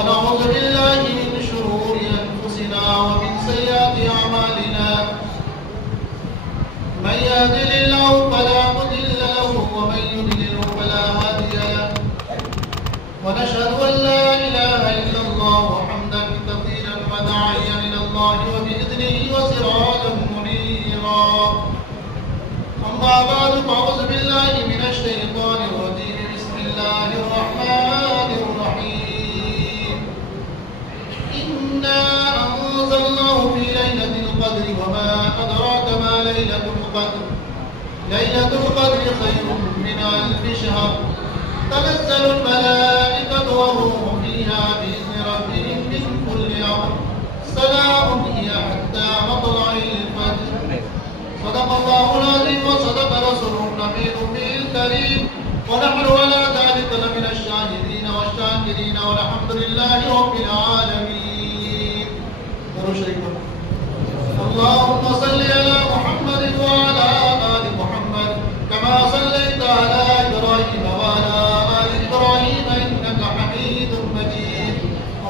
ونعوذ بالله من شرور أنفسنا ومن سيئات أعمالنا من يهده الله فلا مضل له ومن يضلل فلا هادي له ونشهد أن لا إله إلا الله حمدا كثيرا وداعيا إلى الله وبإذنه وسراجا منيرا أما بعد فأعوذ بالله من الشيطان الرجيم بسم الله الرحمن الرحيم إنا أنزلناه في ليلة القدر وما أدراك ما ليلة القدر ليلة القدر خير من ألف شهر تنزل الملائكة والروح فيها بإذن ربهم من كل أمر سلام هي حتى مطلع الفجر صدق الله العظيم وصدق رسوله النبي الكريم ونحن على ذلك لمن الشاهدين والشاكرين والحمد لله رب العالمين. اللهم صل على محمد وعلى آل محمد كما صليت على إبراهيم وعلى آل إبراهيم إنك حميد مجيد.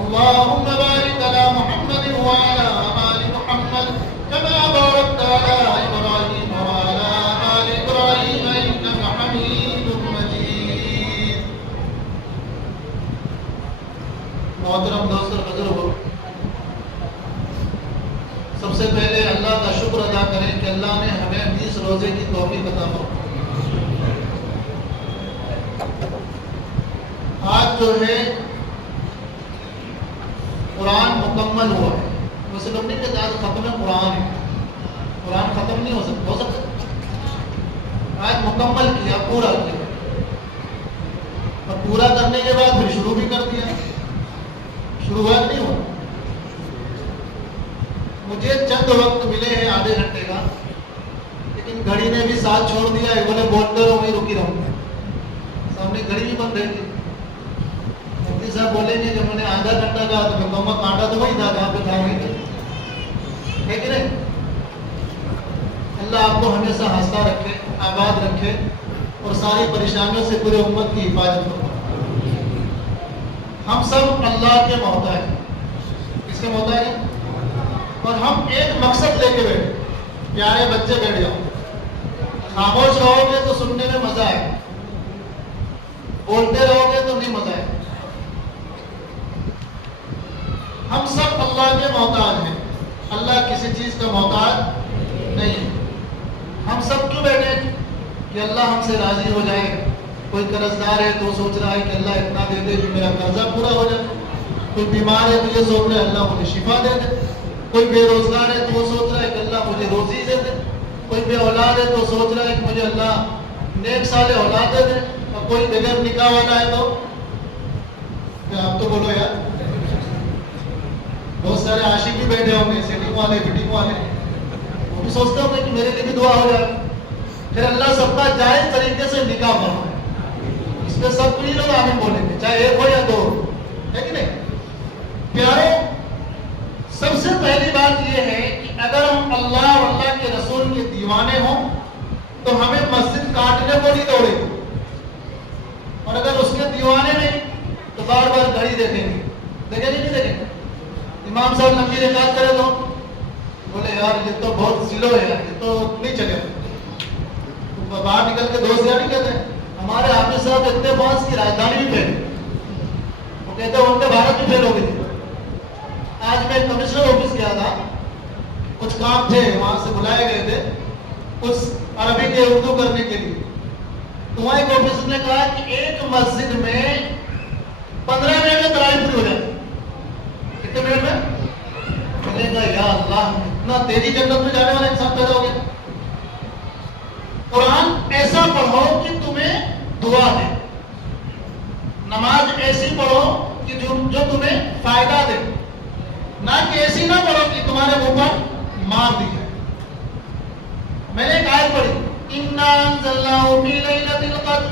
اللهم بارك على محمد وعلى آل محمد كما باركت على إبراهيم وعلى آل إبراهيم إنك حميد مجيد. محترم دوستو بزرگو، سب سے پہلے اللہ کا شکر ادا کریں کہ اللہ نے ہمیں 20 روزے کی توفیق عطا فرمائی. آج جو ہے قرآن مکمل ہوا ہے. ویسے لوگ نہیں کہتے آج ختم قرآن ہے، قرآن ختم نہیں ہو سکتا. آج مکمل کیا، پورا کیا، اور پورا کرنے کے بعد پھر شروع بھی کر دیا. شروعات نہیں ہوا. مجھے چند وقت ملے ہیں آدھے گھنٹے کا، لیکن گھڑی نے بھی ساتھ چھوڑ دیا ہے. بولے بولتے رہو میں رکی رہوں گا. سامنے گھڑی بھی بند رہی تھی. مفتی صاحب بولیں گے کہ میں نے آدھا گھنٹہ کہا تو میں کہوں گا کانٹا تو وہی تھا جہاں پہ کھا ہوئی تھی، ہے کہ نہیں؟ اللہ آپ کو ہمیشہ ہنستا رکھے، آباد رکھے اور ساری پریشانیوں سے پورے امت کی حفاظت کرے. ہم سب اللہ کے محتاج ہیں. کس کے محتاج ہیں؟ اور ہم ایک مقصد لے کے بیٹھے. پیارے بچے بیٹھ جاؤ. خاموش رہو گے تو سننے میں مزہ آئے، بولتے رہو گے تو نہیں مزہ آئے. ہم سب اللہ کے محتاج ہیں. اللہ کسی چیز کا محتاج نہیں ہے. ہم سب کیوں بیٹھے کہ اللہ ہم سے راضی ہو جائے. کوئی قرض دار ہے تو سوچ رہا ہے کہ اللہ اتنا دے دے کہ میرا قرضہ پورا ہو جائے. کوئی بیمار ہے تو یہ سوچ رہا ہے اللہ مجھے شفا دے دے. کوئی بے روزگار ہے تو وہ سوچ رہا ہے کہ اللہ مجھے روزی دے دے. کوئی بے اولاد ہے تو سوچ رہا ہے کہ مجھے اللہ نیک صالح اولاد دے دے. اور کوئی بغیر نکاح والا ہے تو آپ تو بولو یار. بہت سارے عاشق بھی بیٹھے ہوں گے، سیٹنگ والے فٹنگ والے، وہ بھی سوچتے ہوں گے کہ میرے لیے بھی دعا ہو جائے. پھر اللہ سب کا جائز طریقے سے نکاح فرمائے. اس میں سب کوئی لوگ آمین بولیں گے، چاہے ایک ہو یا دو ہو، ہے کہ نہیں؟ پیارے، سب سے پہلی بات یہ ہے کہ اگر ہم اللہ اور اللہ کے رسول کے دیوانے ہوں تو ہمیں مسجد کاٹنے کو نہیں دوڑے گی، اور اگر اس کے دیوانے نہیں تو بار بار گھڑی دیکھیں گے. دیکھیں گے نہیں دیکھیں گے؟ امام صاحب لمبی رکعت کرے تو بولے یار یہ تو بہت سلو ہے یار، یہ تو نہیں چلے. باہر نکل کے دوست یار نہیں کہتے ہمارے حافظ صاحب اتنے پاس کی راجدھانی بھی پھیل، وہ کہتے ہیں وندے بھارت بھی پھیل ہو گئی تھی. آج میں کمشنر آفس گیا تھا، کچھ کام تھے وہاں سے بلائے گئے تھے کچھ عربی کے اردو کرنے کے لیے. تو وہاں ایک آفیسر نے کہا کہ ایک مسجد میں 15 منٹ میں تراویح پوری ہو جاتی. کتنے منٹ میں؟ میں نے کہا یا اللہ اتنا تیزی جنت میں جانے والا انسان پیدا ہو گیا. قرآن ایسا پڑھو کہ تمہیں دعا دے، نماز ایسی پڑھو کہ جو تمہیں فائدہ دے، نہ کہ ایسی نہ پڑھو کہ تمہارے اوپر مار دی جائے. میں نے ایک آیت پڑھی، اِنَّا أَنزَلْنَاهُ فِي لَيْلَةِ الْقَدْرِ،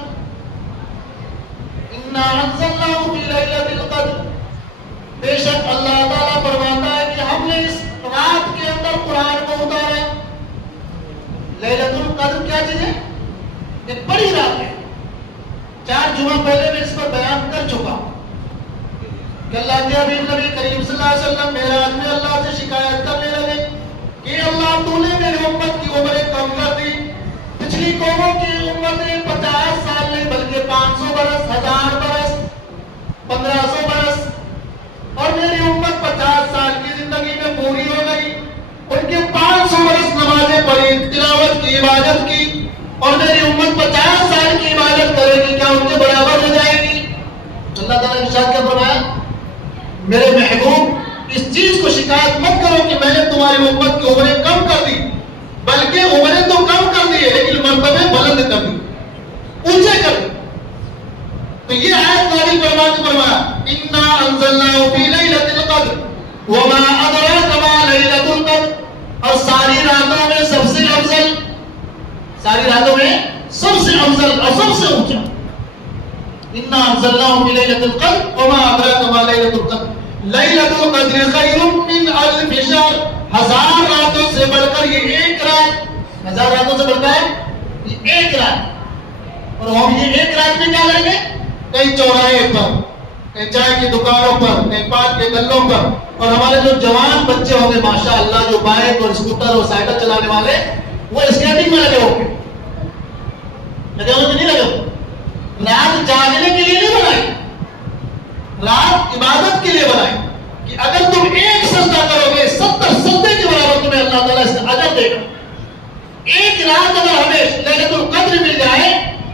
اِنَّا أَنزَلْنَاهُ فِي لَيْلَةِ الْقَدْرِ. بے شک اللہ تعالیٰ فرماتا ہے کہ ہم نے اس رات کے اندر قرآن کو اتارا. لیلۃ القدر کیا چیز ہے؟ ایک بڑی رات ہے. 4 جمعہ پہلے میں اس پر بیان کر چکا. کہ اللہ کے حبیب نبی کریم صلی اللہ علیہ وسلم معراج میں اللہ سے شکایت کرنے لگے کہ اللہ تو نے میری امت کی عمریں کم کر دی. پچھلی قوموں کی عمریں 50 سال نہیں بلکہ 500 برس, 1000 برس, 1500 برس, اور میری امت 50 سال کی زندگی میں پوری ہو گئی. ان کے 500 برس نمازیں پڑھی, تلاوت کی, عبادت کی, اور میری امت 50 سال کی عبادت کرے گی, کیا ان کے برابر ہو جائے گی؟ اللہ تعالیٰ نے ارشاد کیا فرمایا, میرے محبوب اس چیز کو شکایت مت کرو کہ میں نے تمہاری امت کی عمریں کم کر دی, بلکہ عمریں تو کم کر دی لیکن مرتبے بلند کر دی, اونچے کر دی. تو یہ آیت نازل فرما کے فرمایا انا انزلناہ فی لیلۃ القدر وما ادراک ما لیلۃ القدر, اور ساری راتوں میں سب سے افضل, ساری راتوں میں سب سے افضل اور سب سے اونچا. انا انزلناہ فی لیلۃ القدر وما ادراک ما لیلۃ القدر لیلۃ القدر خیر من الف شہر, 1000 راتوں سے بڑھ کر یہ ایک رات, 1000 راتوں سے بڑھ کر یہ ایک رات. اور ہم یہ ایک رات میں کیا کریں گے؟ کہیں چوراہے پر, کہیں چائے کی دکانوں پر, کہیں پان کے گلوں پر, اور ہمارے جو جوان بچے ہوں گے ماشاءاللہ جو بائک اور اسکوٹر اور سائیکل چلانے والے, وہ اسکیٹنگ میں لگے ہوں گے, لگے ہوں گے نہیں لگے ہوں. رات جاگنے کے لیے نہیں بنائی, رات عبادت کے لیے بنائی کہ اگر تم ایک سجدہ کرو گے 70 سجدے کے برابر تمہیں اللہ تعالیٰ اس کا اجر دے گا. ایک رات اگر ہمیں لیلۃ القدر مل جائے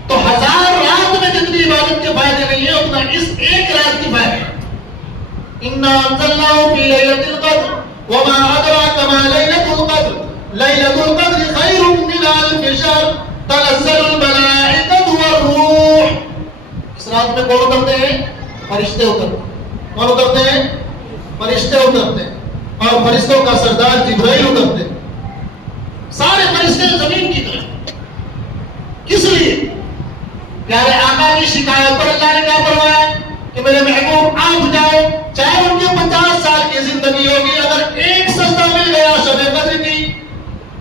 تو 1000 رات میں جتنی عبادت کے فائدے نہیں ہیں اتنا اس ایک رات کی فائدے. انا انزلناہ فی لیلۃ القدر وما ادراک ما لیلۃ القدر لیلۃ القدر خیر من الف شہر تنزل الملائکۃ والروح. اس رات میں کون اترتے ہیں؟ فرشتے اترتے ہیں. کون اترتے ہیں؟ فرشتے اترتے ہیں, اور فرشتوں کا سردار جبرائیل اترتے ہیں. سارے فرشتے زمین کی طرف. کس لیے؟ پیارے آقا کی شکایت پر اللہ نے کیا فرمایا کہ میرے محبوب آپ جاؤ, چاہے ان کے 50 سال کی زندگی ہوگی, اگر ایک سجدہ مل گیا شب قدر کی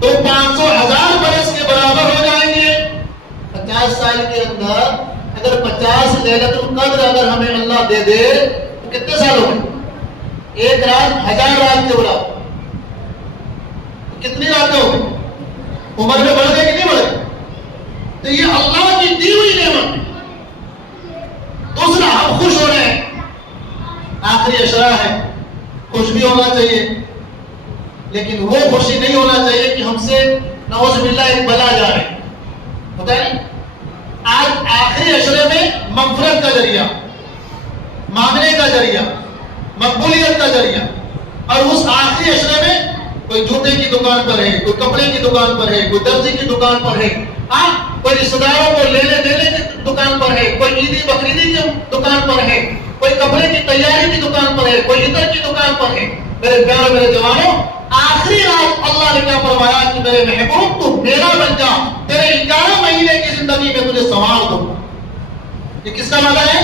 تو 500 1000 برس کے برابر ہو جائیں گے. 50 سال کے اندر اگر 50 لیلۃ القدر اگر ہمیں اللہ دے دے تو کتنے سال ہو گئے؟ ایک رات 1000 رات کے برابر. کتنی راتیں ہو گئی؟ عمر میں بڑھ گئے کہ نہیں بڑھ گئے؟ تو یہ اللہ کی دی ہوئی نعمت. دوسرا, ہم خوش ہو رہے ہیں, آخری عشرہ ہے, خوش بھی ہونا چاہیے, لیکن وہ خوشی نہیں ہونا چاہیے کہ ہم سے نعوذ باللہ ایک بلا جا رہے ہیں. ہوتا ہے آج آخری عشرے میں مغفرت کا ذریعہ, مانگنے کا ذریعہ, مقبولیت کا ذریعہ, اور اس آخری عشرے میں کوئی جوتے کی دکان پر ہے, کوئی کپڑے کی دکان پر ہے, کوئی درزی کی دکان پر ہے, کوئی رشتہ داروں کو لینے دینے کی دکان پر ہے, کوئی عیدی بقرعیدی کی دکان پر ہے, کوئی کپڑے کی تیاری کی دکان پر ہے, کوئی عطر کی دکان پر ہے. میرے پیاروں, میرے جوانوں, آخری رات اللہ نے کیا فرمایا کہ میرے محبوب تو میرا بن جا, تیرے 11 مہینے کی زندگی میں تجھے سنوار دوں گا. یہ کس کا وعدہ ہے؟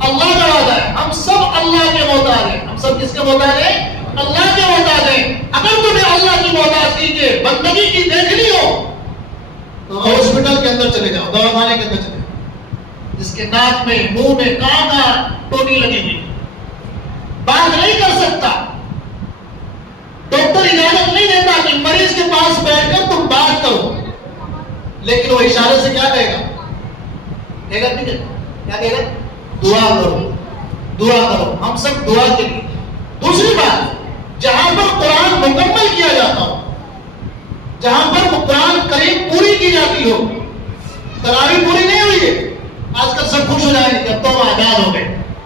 اللہ کا وعدہ ہے. ہم سب اللہ کے محتاج ہیں. ہم سب کس کے محتاج ہیں؟ اللہ کے محتاج ہیں. اگر تمہیں اللہ کی محتاجگی کے بندگی کی دیکھنی ہو تو ہاسپٹل کے اندر چلے جاؤ, دواخانے کے اندر چلے جاؤ, جس کے ناک میں, منہ میں کہاں ٹوٹی لگی ہوئی, بات نہیں کر سکتا, ڈاکٹر اجازت نہیں دیتا کہ مریض کے پاس بیٹھ کر تم بات کرو, لیکن وہ اشارے سے کیا کہے گا؟ کہے گا ٹھیک ہے, کیا کہے گا؟ دعا کرو, دعا کرو. ہم سب دعا کے لیے. دوسری بات, جہاں پر قرآن مکمل کیا جاتا ہو, جہاں پر قرآن کریم پوری کی جاتی ہو, تراویح پوری نہیں ہوئی ہے. آج کل سب خوش ہو جائیں گے کہ اب تو ہم آزاد ہو گئے,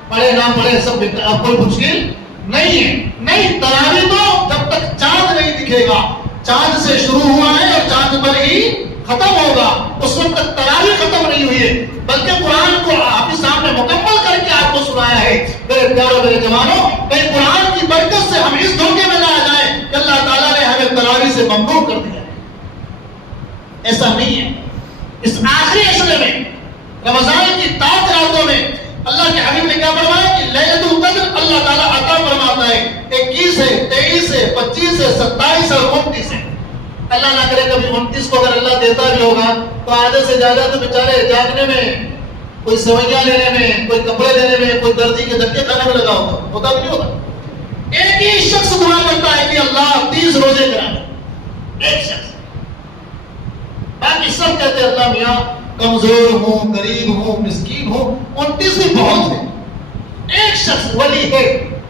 پڑھے نہ پڑھے سب, اب کوئی مشکل نہیں ہے. نہیں, تراویح تو جب تک چاند نہیں دکھے گا, چاند سے شروع ہوا ہے اور چاند پر ہی ختم ہوگا, اس وقت تک تراویح ختم نہیں ہوئی ہے, بلکہ قرآن کو آپ کے سامنے مکمل کر کے آپ کو سنایا ہے. میرے پیاروں, میرے جوانوں, کہیں قرآن کی برکت سے ہم اس دھوکے میں نہ آ جائیں کہ اللہ تعالیٰ نے ہمیں تراویح سے ممنوع کر دیا. ایسا نہیں ہے. اس آخری عشرے میں, رمضان کی 7 راتوں میں اللہ کے حبیب نے کیا فرمایا کہ لیلۃ القدر اللہ تعالیٰ عطا فرماتا ہے. 21 ہے, 23 ہے, 25 ہے, 27 اور 29 ہے. اللہ نہ کرے کبھی 29 کو اگر اللہ دیتا بھی ہوگا تو آدھے سے زیادہ تو بیچارے جاگنے میں کوئی سوئیاں لینے میں، کوئی کپڑے لینے میں، کوئی درزی کے دھکے کھانے میں لگا ہوتا نہیں ہوتا؟ ایک ہی شخص دعا کرتا ہے کہ اللہ 30 روزے کرا دے، ایک شخص. باقی سب کہتے ہیں اللہ میاں کمزور ہوں، غریب ہوں، مسکین ہوں. 29 بھی بہت ہے. ایک شخص ولی ہے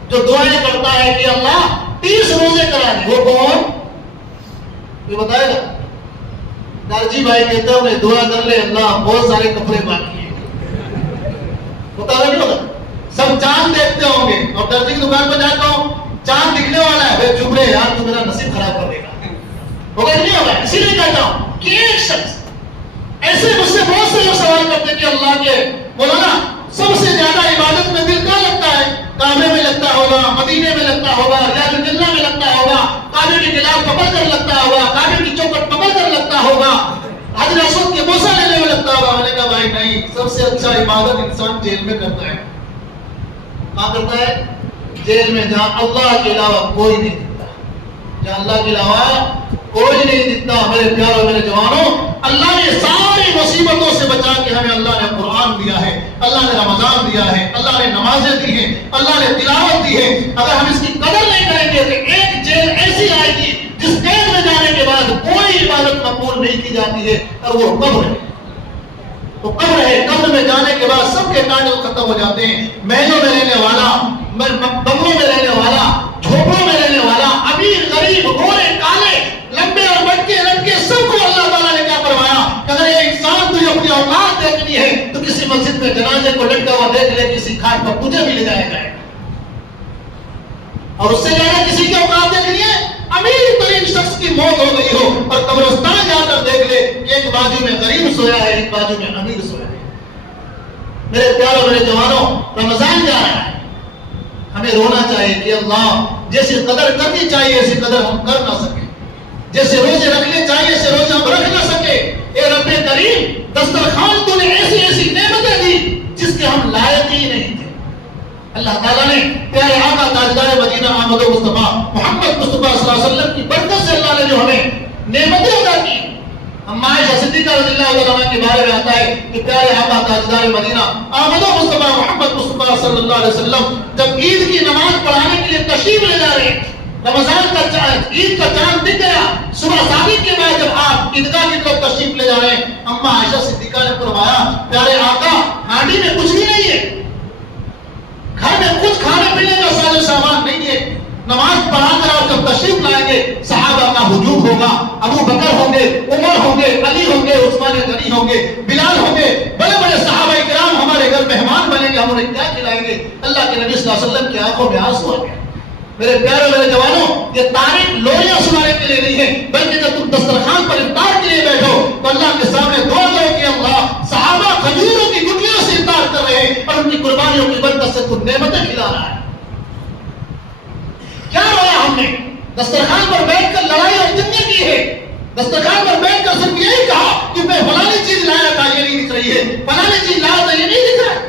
جو دعائیں کرتا ہے کہ اللہ 30 روزے کرا دے. وہ کون؟ کوئی بتائے گا؟ درجی بھائی کہتے ہیں دعا کر لے اللہ بہت سارے کپڑے باقی ہیں. بتا رہے نہیں ہوگا؟ سب چاند دیکھتے ہوں گے اور درجی کی دکان پہ جاتا ہوں چاند دکھنے والا ہے، چپ رہے یار تو میرا نصیب خراب کر دے گا. ہوگا نہیں ہوگا؟ اسی لیے کہتا ہوں کہ ایک شخص ایسے مجھ سے بہت سے لوگ سوال کرتے کہ اللہ کے مولانا سب سے زیادہ عبادت میں دل کہاں لگتا ہے؟ کعبے میں لگتا ہوگا، مدینے میں لگتا ہوگا، ریاض الجنہ میں لگتا ہوگا، کعبے کی غلاف پکڑ کر لگتا ہوگا، کعبے کی چوکٹ پکڑ کر لگتا ہوگا، حجر اسود کے بوسہ لینے میں لگتا ہوگا. میں نے کہا بھائی نہیں، سب سے اچھا عبادت انسان جیل میں کرتا ہے. کہاں کرتا ہے؟ جیل میں، جہاں اللہ کے علاوہ کوئی نہیں دکھتا. جہاں اللہ کے علاوہ کوئی نہیں دکھتا. میرے پیاروں میرے جوانوں، اللہ نے ساری مصیبتوں سے بچا کے ہمیں اللہ نے قرآن دیا ہے، اللہ نے رمضان دیا ہے، اللہ نے نمازیں دی ہیں، اللہ نے تلاوت دی ہے. اگر ہم اس کی قدر نہیں کریں گے تو ایک جیل ایسی آئے گی جس قید میں جانے کے بعد کوئی عبادت قبول نہیں کی جاتی ہے، اور وہ قبر ہے. تو قبر ہے، قبر میں جانے کے بعد سب کے کانٹے ختم ہو جاتے ہیں. محلوں میں رہنے والا، بنگلوں میں رہنے والا، جھوپڑوں میں رہنے والا، امیر غریب، گورے کالے، لمبے اور بڑکے رنگ کے، سب کو اللہ تعالیٰ نے کیا فرمایا کہ اگر ایک انسان تجھے اپنی اولاد دیکھنی ہے تو کسی مسجد میں جنازے کو لٹکا ہوا دیکھ لے، کسی کھاٹ پر تجھے بھی لے جایا جائے. اور اس سے زیادہ کسی کی اوقات دیکھنی ہے، امیر ترین شخص کی موت ہو گئی ہو اور قبرستان جا کر دیکھ لے کہ ایک بازو میں غریب سویا ہے، ایک بازو میں امیر سویا ہے. میرے پیاروں میرے جوانوں، رمضان جا رہا ہے. ہمیں رونا چاہیے کہ اللہ جیسے قدر کرنی چاہیے ایسی قدر ہم کر نہ سکے، جیسے روزے رکھنے چاہیے ایسے روزے ہم رکھ نہ سکے. اے رب کریم، دسترخوان تو نے ایسی ایسی نعمتیں دی جس کے ہم لائق ہی نہیں تھے. اللہ تعالیٰ نے پیارے آقا تاجدار مدینہ احمد مصطفیٰ محمد مصطفیٰ صلی اللہ علیہ وسلم کی برکت سے اللہ نے جو ہمیں نعمتیں عطا کی. اما عائشہ صدیقہ رضی اللہ عنہا کے بارے میں آتا ہے کہ پیارے آقا تاجدار مدینہ احمد مصطفیٰ محمد مصطفیٰ صلی اللہ علیہ وسلم جب عید کی نماز پڑھانے کے لیے تشریف لے جا رہے ہیں، رمضان کا عید کا چاند دکھ گیا، صبح صادق کے بعد جب آپ عیدگاہ کی طرف تشریف لے جا رہے ہیں، اما عائشہ صدیقہ نے فرمایا پیارے آقا ہانڈی میں کچھ بھی نہیں ہے، گھر میں کچھ کھانے پینے کا ساز و سامان نہیں ہے. نماز پڑھا کر آپ جب تشریف لائیں گے صحابہ کا ہجوم ہوگا، ابو بکر ہوں گے، عمر ہوں گے، علی ہوں گے، عثمان غنی ہوں گے، بلال ہوں گے، بڑے بڑے صحابہ کرام ہمارے گھر مہمان بنیں گے، ہم انہیں کیا کھلائیں گے؟ اللہ کے نبی صلی اللہ علیہ وسلم کی آنکھوں میں آنسو آ گئے. میرے پیارے میرے جوانوں، یہ تاریخ لوریاں سنانے کے لیے نہیں ہے، بلکہ جب تم دسترخوان پر افطار کے لیے بیٹھو تو اللہ کے سامنے دعا کرو کہ اللہ صحابہ کھجوروں کی گٹلیوں سے افطار کر رہے ہیں اور ان کی قربانیوں کی برکت سے تم نعمتیں کھلا رہا ہے. کیا رویا ہم نے؟ دسترخوان پر بیٹھ کر لڑائی اور جنگیں کی ہے. دسترخوان پر بیٹھ کر صرف یہی کہا کہ میں فلانی چیز لایا تھا یہ نہیں دکھ رہی ہے، فلانی چیز لایا تھا یہ نہیں دکھ رہا ہے.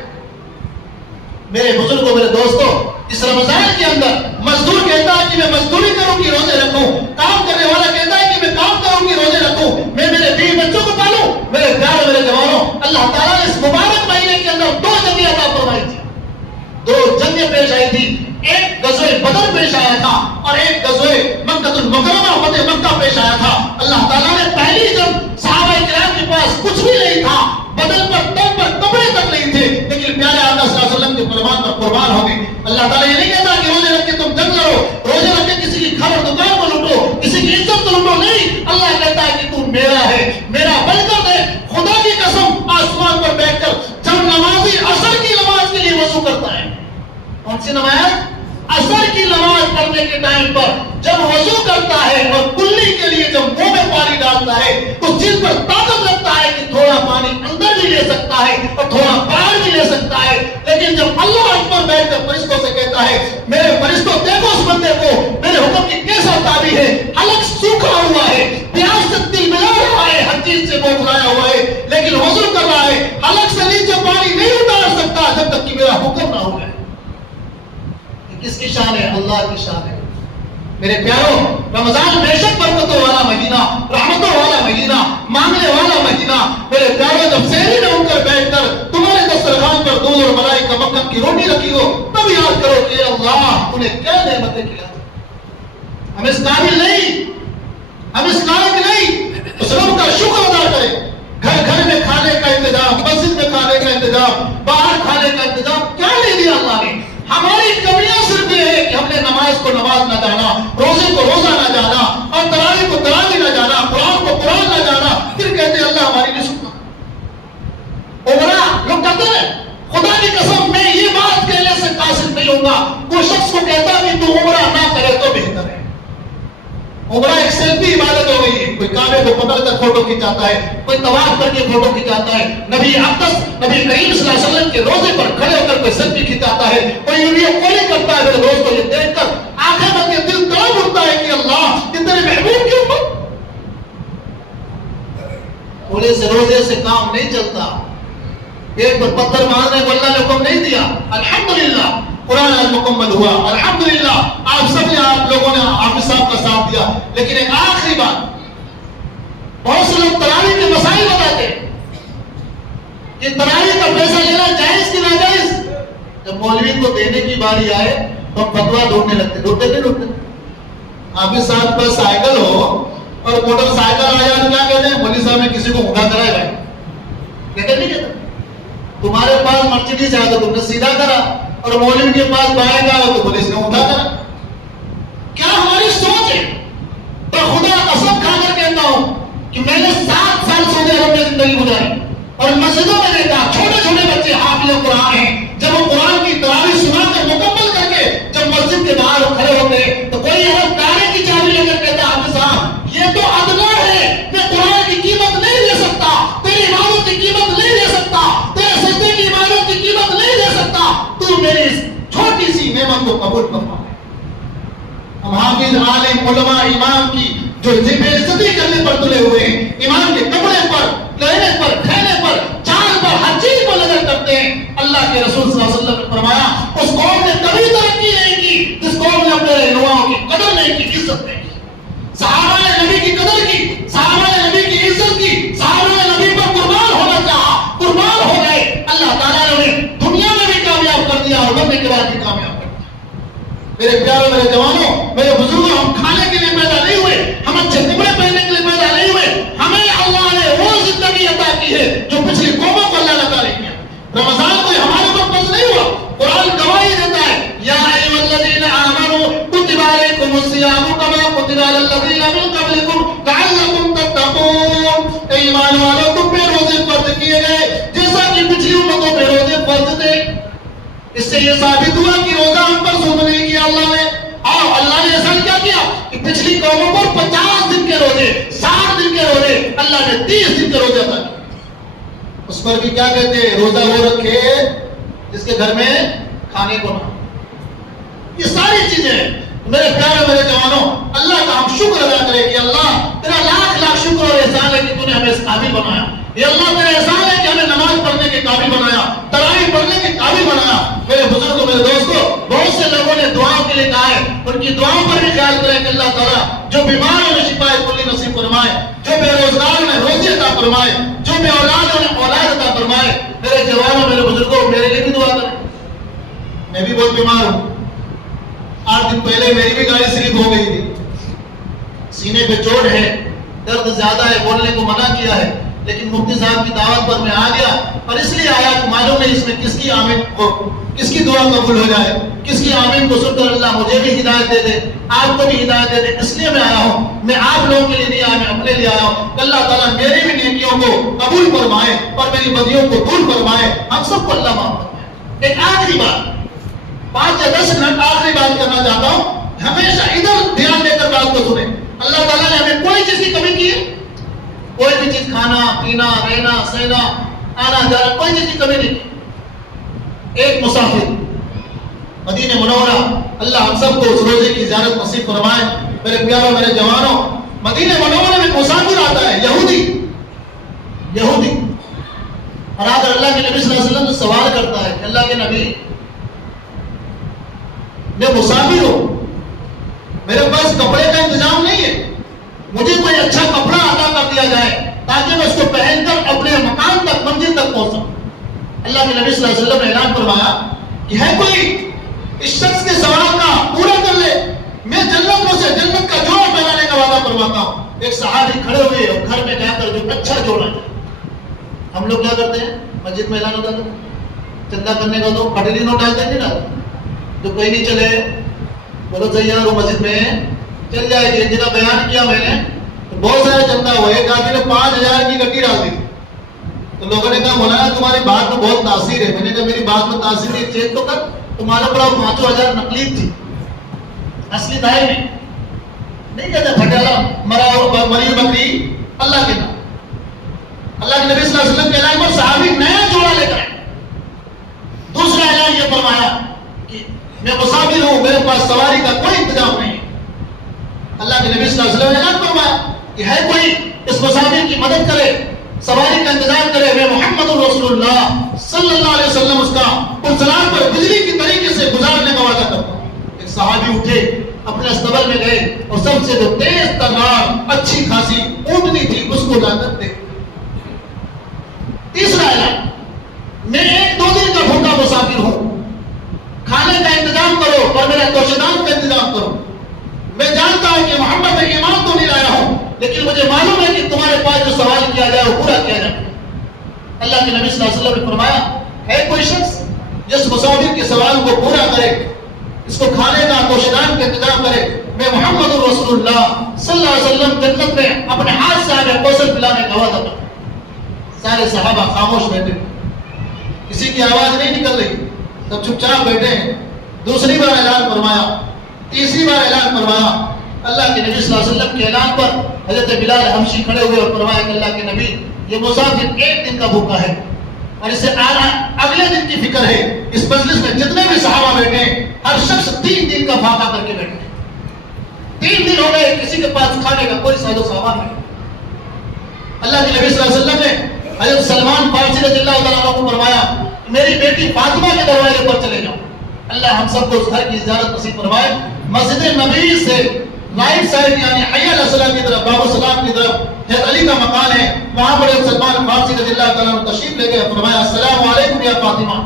میرے بزرگوں میرے دوستوں، اس رمضان کے اندر مزدور کہتا ہے کہ میں مزدوری کروں کہ روزے رکھوں، کام کرنے والا کہتا ہے کہ میں کام کروں کہ روزے رکھوں، میں میرے بیوی بچوں کو پالوں. میرے پیارے میرے جوانوں، اللہ تعالیٰ نے اس مبارک مہینے کے اندر 2 جنگیں عطا فرمائی تھی. 2 جنگیں پیش آئی تھی. ایک غزوہ بدر پیش آیا تھا اور ایک غزوہ مکہ المکرمہ فتح مکہ پیش آیا تھا. اللہ تعالیٰ نے پہلی جنگ صحابہ کرام کے پاس کچھ بھی نہیں تھا، بدن پر تن پر کپڑے تک نہیں تھے، لیکن پیارے آقا صلی اللہ علیہ وسلم کے فرمان پر قربان ہو گئے. اللہ تعالیٰ یہ نہیں کہتا کہ روزے رکھ کے تم جنگ لڑو، روزے رکھ کے کسی کی خبر دکان کو لوٹو، کسی کی عزت کو لوٹو. نہیں، اللہ کہتا ہے کہ تم میرا ہے، میرا بن کر دے. خدا کی قسم، آسمان پر بیٹھ کر جب نمازی عصر کی نماز کے لیے وضو کرتا ہے، کون سی نماز؟ عصر کی نماز پڑھنے کے ٹائم پر جب وضو کرتا ہے اور کلی کے لیے جب منہ میں پانی ڈالتا ہے تو جس پر طاقت رکھتا ہے کہ تھوڑا پانی اندر بھی لے سکتا ہے اور تھوڑا باہر بھی لے سکتا ہے. لیکن جب اللہ اکبر بیٹھ کر فرشتوں سے کہتا ہے میرے فرشتوں دیکھو اس بندے کو، میرے حکم کی کیسا تابع ہے، حلق سوکھا ہوا ہے، پیاس سے دل ملا رہا ہے، ہر چیز سے بوکھلایا ہوا ہے، لیکن وضو کر رہا ہے، حلق سے نیچے پانی نہیں اتار سکتا جب تک کہ میرا حکم نہ ہو جائے. کس کی شان ہے؟ اللہ کی شان ہے. میرے پیاروں، رمضان بے شک برکتوں والا مہینہ، رحمتوں والا مہینہ، مانگنے والا مہینہ. میرے پیاروں، جب سحری میں اٹھ کر بیٹھ کر تمہارے کی روٹی رکھی ہو تب یاد کرو کہ اللہ تو نے کیا نعمتیں کیا. ہم اس قابل نہیں, ہم اس لائق نہیں. اس رب کا شکر ادا کریں. گھر گھر میں کھانے کا انتظام, مسجد میں کھانے کا انتظام, باہر کھانے کا انتظام, کیا نہیں دیا اللہ نے. ہماری کمیاں صرف یہ ہے کہ ہم نے نماز کو نماز نہ جانا, روزے کو روزہ نہ جانا, اور تراویح کو تراویح نہ جانا, قرآن کو قرآن نہ جانا. پھر کہتے ہیں اللہ ہماری نہیں سنتا. عمرہ لوگ کہتے ہیں خدا کی قسم میں یہ بات کہنے سے قاصد نہیں ہوں گا. وہ شخص کو کہتا ہے کہ تو عمرہ نہ کرے تو بہتر ہے. عمرہ ایک سیلفی عبادت ہو گئی ہے. کوئی کعبے کو پکڑ کر فوٹو کھینچاتا ہے, کوئی طواف کر کے فوٹو کھینچاتا ہے, نبی اقدس نبی کریم صلی اللہ علیہ وسلم کے روزے پر کھڑے ہو کر کوئی سیلفی کھینچاتا ہے, کوئی ویڈیو کالنگ کرتا ہے. میرے دوستوں یہ دیکھ کر آنکھیں بن کے دل تڑپ اٹھتا ہے کہ اللہ یہ تیرے محبوب کے اوپر. تھوڑے سے روزے سے کام نہیں چلتا. پیٹ پر پتھر مارنے کو اللہ نے حکم نہیں دیا. الحمدللہ قرآن آج مکمل ہوا. الحمدللہ آپ سب نے, آپ لوگوں نے حافظ صاحب کا ساتھ دیا. لیکن ایک آخری بات, بہت سے لوگ تراویح کے مسائل بتاتے ہیں کہ تراویح کا پیسہ لینا جائز کہ ناجائز. جب مولوی کو دینے کی باری آئے تو ہم فتوا ڈھونڈنے لگتے. ڈھونڈتے نہیں ڈھونڈتے. حافظ صاحب پر سائیکل ہو اور موٹر سائیکل آ جائے تو کیا کہتے ہیں, مولوی صاحب نے کسی کو اٹھا کرائے بھائی. کہتے نہیں کہتے. تمہارے پاس مرسیڈیز ہے تو تم نے سیدھا کرا, اور مولوی کے پاس بائیں کا ہو تو پولیس نے اٹھا کرا. کیا ہماری سوچ ہے؟ تو خدا قسم کھا کر کہتا ہوں کہ میں نے 7 سال سعودی عرب میں زندگی گزاری اور مسجدوں میں دیکھا چھوٹے چھوٹے بچے حافظ قرآن ہیں. جب وہ قرآن کی تراویح سنا کر مکمل کر کے جب مسجد کے باہر کھڑے ہوتے تو کوئی یہاں تارے کی چابی لے کر کہتا حافظ صاحب یہ تو ادنا ہے, میں قرآن کی قیمت نہیں دے سکتا, تیری عبادت کی قیمت نہیں دے سکتا, تیرے سجدے کی عبادت کی قیمت نہیں دے سکتا. تو میری اس چھوٹی سی نعمت کو قبول فرما. ہم حافظ عالم علماء امام کی جو بے عزتی کرنے پر تلے ہوئے ہیں, امام کے کپڑے پر, لینے پر, کھانے پر, چاند پر, ہر چیز پر نظر کرتے ہیں. اللہ کے رسول صلی اللہ علیہ وسلم نے فرمایا اس قوم نے کبھی ترقی نہیں کی جس قوم نے اپنے رہنماؤں کی قدر نہیں کی, عزت نہیں کی. صحابہ نے نبی کی قدر کی, صحابہ نے نبی کی عزت کی, صحابہ نے نبی پر قربان ہونا چاہا, قربان ہو گئے. اللہ تعالیٰ نے انہیں دنیا میں بھی کامیاب کر دیا اور مرنے کے بعد بھی کامیاب کر دیا. میرے پیاروں, میرے جوانوں, میرے بزرگوں, ہم کھانے کے لیے پیدا نہیں ہوئے, ہم اچھے کپڑے پہننے کے لیے پیدا نہیں ہوئے. ہمیں اللہ نے وہ زندگی عطا کی ہے جو پچھلی قوموں کو اللہ نے عطا نہیں کیا. رمضان کوئی ہمارے اوپر فرض نہیں ہوا. قرآن گواہی دیتا ہے یا ایھا الذین آمنوا کتب علیکم الصیام کما کتب علی الذین من قبلکم لعلکم تتقون. اے ایمان والو تم پہ روزے فرض کیے گئے جیسا کہ پچھلی امتوں پہ روزے فرض تھے. اس سے یہ ثابت ہوا کہ روزہ ہم پر ظلم نہیں کیا اللہ نے. اور اللہ نے ایسا کیا کیا کہ پچھلی قوموں پر 50 دن کے روزے, 60 دن کے روزے, اللہ نے 30 دن کے روزے عطا کیے. اس پر بھی کیا کہتے ہیں, روزہ وہ رکھے جس کے گھر میں کھانے کو نہ. یہ ساری چیزیں میرے پیارے, میرے جوانوں, اللہ کا ہم شکر ادا کریں کہ اللہ تیرا لاکھ لاکھ شکر اور احسان ہے کہ تو نے ہمیں اس قابل بنایا. یہ اللہ تیرا احسان ہے کہ ہمیں نماز پڑھنے کے قابل بنایا, تراویح پڑھنے کے قابل بنایا. میرے بزرگوں, میرے دوستوں, بہت سے لوگوں نے دعاؤں کے لیے کہا ہے, ان کی دعاؤں پر بھی خیال کریں کہ اللہ تعالیٰ جو بیماروں میں شفا کلی نصیب فرمائے, جو بے روزگار میں روزی عطا فرمائے, جو بے اولاد میں اولاد عطا فرمائے. میرے جوانوں, میرے بزرگوں, میرے لیے بھی دعا کریں. میں بھی بہت بیمار ہوں. 8 دن پہلے میری بھی گاڑی سلپ ہو گئی تھی. سینے پہ چوٹ ہے, درد زیادہ ہے, بولنے کو منع کیا ہے, لیکن مفتی صاحب کی دعوت پر میں آ گیا. اور اس لیے آیا کہ معلوم نہیں اس میں کس کی آمین کو, کس کی دعا قبول ہو جائے, کس کی آمین کو سن کر اللہ مجھے بھی ہدایت دے دے, آپ کو بھی ہدایت دے دے. اس لیے میں آیا ہوں. میں آپ لوگوں کے لیے نہیں آیا, میں اپنے لیے آیا ہوں کہ اللہ تعالیٰ میری بھی نیکیوں کو قبول فرمائے اور میری بدیوں کو دور فرمائے. ہم سب کو اللہ معاف فرمائے. ایک آخری بات, 5 یا 10 منٹ آخری بات کرنا چاہتا ہوں. ہمیشہ ادھر دھیان دے کر بات کو سنیں. اللہ تعالیٰ نے ہمیں کوئی چیز کی کمی کی ہے, کوئی بھی چیز, کھانا پینا, رہنا سہنا, آنا جانا, کوئی چیز کی کمی نہیں کی. ایک مسافر مدینہ منورہ, اللہ ہم سب کو اس روزے کی زیارت نصیب فرمائے. میرے پیاروں, میرے جوانوں, مدینہ منورہ میں مسافر آتا ہے, یہودی, اور آج اللہ کے نبی صلی اللہ علیہ وسلم سے سوال کرتا ہے کہ اللہ کے نبی میں مسافر ہوں, میرے پاس کپڑے کا انتظام نہیں ہے, مجھے کوئی اچھا کپڑا عطا کر دیا جائے تاکہ میں اس کو پہن کر اپنے مکان تک, منزل تک پہنچ سکوں. اللہ کے نبی صلی اللہ علیہ وسلم نے اعلان فرمایا کہ ہے کوئی اس شخص کے سوال کا پورا کر لے، میں جنتوں سے جنت کا جوڑا پہنانے کا وعدہ کرواتا ہوں۔ ایک صحابی کھڑے ہوئے اور گھر میں جا کر جو اچھا جوڑا ہے، ہم لوگ کیا کرتے ہیں مسجد میں اعلان ہوتا ہے چندہ کرنے کا تو پٹیلی نوٹ ڈال دیں گے نا، جو کوئی نہیں چلے بولو تیار ہو مسجد میں چل جائے گی۔ جنہیں بیان کیا میں نے تو بہت سارا چندہ ہوا، ایک آدمی نے 5000 کی گڈی ڈال دی تو لوگوں نے کہا مولانا تمہاری بات میں بہت تاثیر ہے۔ میں نے کہا میری بات میں تاثیر ہے، چیک تو کر، تمہارا پورا 5000 نقلی تھی، اصلی تھا ہی نہیں کہتے پھٹالا مری بکری اللہ کے نام۔ اللہ کے نبی صلی اللہ علیہ وسلم کے اعلان پر صحابی نیا جوڑا لے کر آئے۔ دوسرا اعلان یہ فرمایا کہ میں مسافر ہوں، میرے پاس سواری کا کوئی انتظام نہیں۔ اللہ کے نبی صلی اللہ علیہ وسلم نے اعلان فرمایا کہ ہے کوئی اس مسافر کی مدد کرے، سواری کا انتظام کرے، میں محمد رسول اللہ صلی اللہ علیہ وسلم اس کا پلسرات پر بجلی کی طریقے سے گزارنے کا وعدہ کرتا ہوں۔ ایک صحابی اٹھے، اپنے استبل میں گئے اور سب سے جو تیز ترار اچھی خاصی اونٹنی تھی اس کو لا کر دے۔ تیسرا اعلان، میں 1-2 دن کا بھوکا مسافر ہوں، کھانے کا انتظام کرو اور میرا دوشدان کا انتظام کرو۔ میں جانتا ہوں کہ محمد میں ایمان تو نہیں لایا ہوں، لیکن مجھے معلوم ہے کہ تمہارے پاس جو سوال کیا جائے وہ پورا کیا جائے۔ اللہ کے نبی صلی اللہ علیہ وسلم نے فرمایا ہے کوئی شخص جس مسافر کے سوال کو پورا کرے، اس کو کھانے کا دوشدان کا انتظام کرے، میں محمد رسول اللہ صلی اللہ علیہ وسلم جنت میں اپنے ہاتھ سے آگے کوثر پلانے کا وعدہ کرتا ہوں۔ سارے صحابہ خاموش بیٹھے، کسی کی آواز نہیں نکل رہی، سب چپ چاپ بیٹھے ہیں۔ دوسری بار اعلان فرمایا، تیسری بار اعلان فرمایا۔ اللہ کے نبی صلی اللہ علیہ وسلم کے اعلان پر حضرت بلال حبشی کھڑے ہوئے اور فرمایا کہ اللہ کے نبی یہ مسافر 1 دن کا بھوکا ہے اور اسے اگلے دن کی فکر ہے۔ اس مجلس میں جتنے بھی صحابہ بیٹھے ہیں ہر شخص 3 دن کا فاقہ کر کے بیٹھے ہیں۔ 3 دن ہو گئے، کسی کے پاس کھانے کا کوئی ساز و سامان نہیں۔ اللہ کے نبی صلی اللہ علیہ وسلم نے حضرت سلمان فارسی رضی اللہ تعالیٰ عنہ کو فرمایا میری بیٹی فاطمہ کے دروازے پر چلے جاؤ۔ اللہ ہم سب کو اس گھر کی زیارت نصیب فرمائے۔ مسجد نبوی سے رائٹ سائڈ یعنی حی علی الصلاۃ کی طرف، باب السلام کی طرف حضرت علی کا مکان ہے، وہاں پر سلمان فارسی رضی اللہ تعالیٰ عنہ تشریف لے گئے، فرمایا السلام علیکم یا فاطمہ،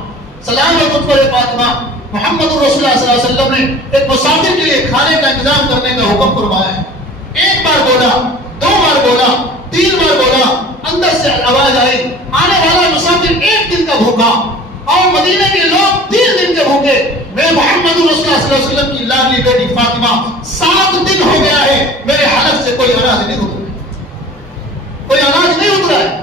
سلام ہے تجھ پر اے فاطمہ۔ محمد رسول اللہ صلی اللہ علیہ وسلم نے ایک مسافر کے لیے کھانے کا انتظام کرنے کا حکم فرمایا ہے۔ 1 بار بولا، 2 بار بولا، 3 بار بولا، اندر سے آواز آئی آنے والا مسافر 1 دن کا بھوکا اور مدینے کے لوگ 3 دن کے بھوکے، میں محمد رسول اللہ صلی اللہ علیہ وسلم کی لاڈلی بیٹی فاطمہ 7 دن ہو گیا ہے میرے حلق سے کوئی اناج نہیں اترا، کوئی اناج نہیں اترا ہے۔